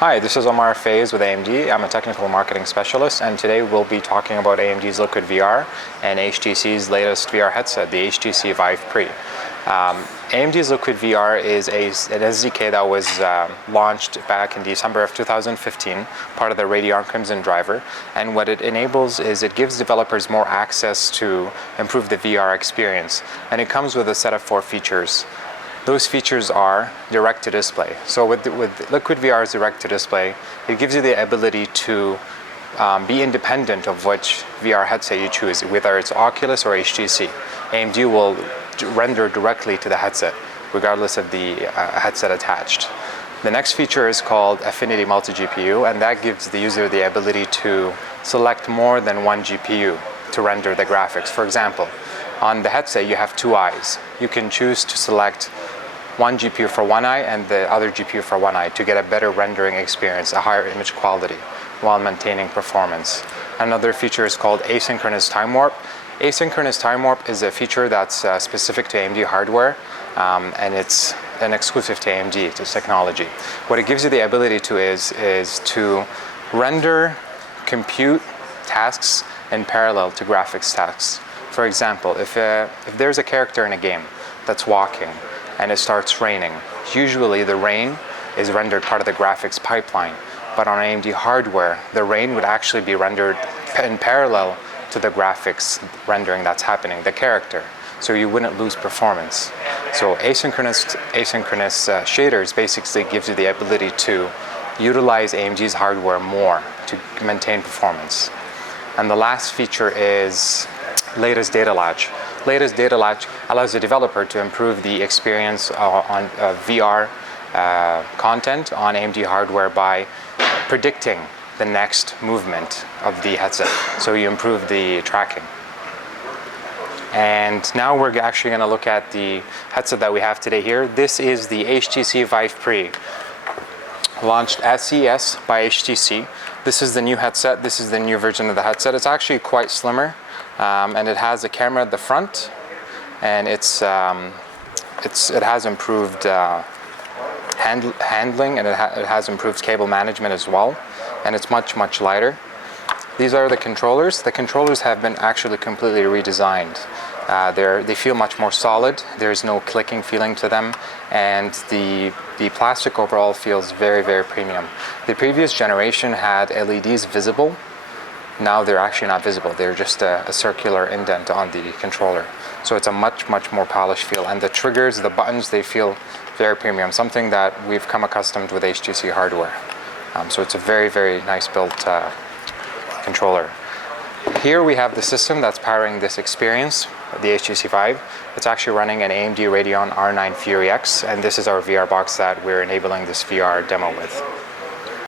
Hi, this is Omar Faiz with AMD. I'm a technical marketing specialist, and today we'll be talking about AMD's LiquidVR and HTC's latest VR headset, the Htc Vive Pre. AMD's LiquidVR is an SDK that was launched back in December of 2015, part of the Radeon Crimson driver, and what it enables is it gives developers more access to improve the VR experience, and it comes with a set of 4 features. Those features are direct-to-display. So with LiquidVR's direct-to-display, it gives you the ability to be independent of which VR headset you choose, whether it's Oculus or HTC. AMD will render directly to the headset, regardless of the headset attached. The next feature is called Affinity Multi-Gpu, and that gives the user the ability to select more than one GPU to render the graphics. For example, on the headset you have 2 eyes. You can choose to select one GPU for one eye and the other GPU for one eye to get a better rendering experience, a higher image quality, while maintaining performance. Another feature is called asynchronous time warp. Asynchronous time warp is a feature that's specific to AMD hardware, and it's an exclusive to AMD, to technology. What it gives you the ability to is to render compute tasks in parallel to graphics tasks. For example, if there's a character in a game that's walking and it starts raining, usually the rain is rendered part of the graphics pipeline. But on AMD hardware, the rain would actually be rendered in parallel to the graphics rendering that's happening, the character. So you wouldn't lose performance. So asynchronous shaders basically gives you the ability to utilize AMD's hardware more to maintain performance. And the last feature is latest data latch. Latest data latch allows the developer to improve the experience on VR content on AMD hardware by predicting the next movement of the headset. So you improve the tracking. And now we're actually going to look at the headset that we have today here. This is the HTC Vive Pre, launched at CES by HTC. This is the new headset. This is the new version of the headset. It's actually quite slimmer, and it has a camera at the front, and it has improved handling, and it has improved cable management as well, and it's much lighter. These are the controllers. The controllers have been actually completely redesigned. They feel much more solid. There's no clicking feeling to them, and the plastic overall feels very premium. The previous generation had LEDs visible. Now they're actually not visible. They're just a circular indent on the controller. So it's a much more polished feel, and the triggers, the buttons, they feel very premium, something that we've come accustomed with HTC hardware. So it's a very nice built controller. Here we have the system that's powering this experience, the HTC Vive. It's actually running an AMD Radeon R9 Fury X, and this is our VR box that we're enabling this VR demo with.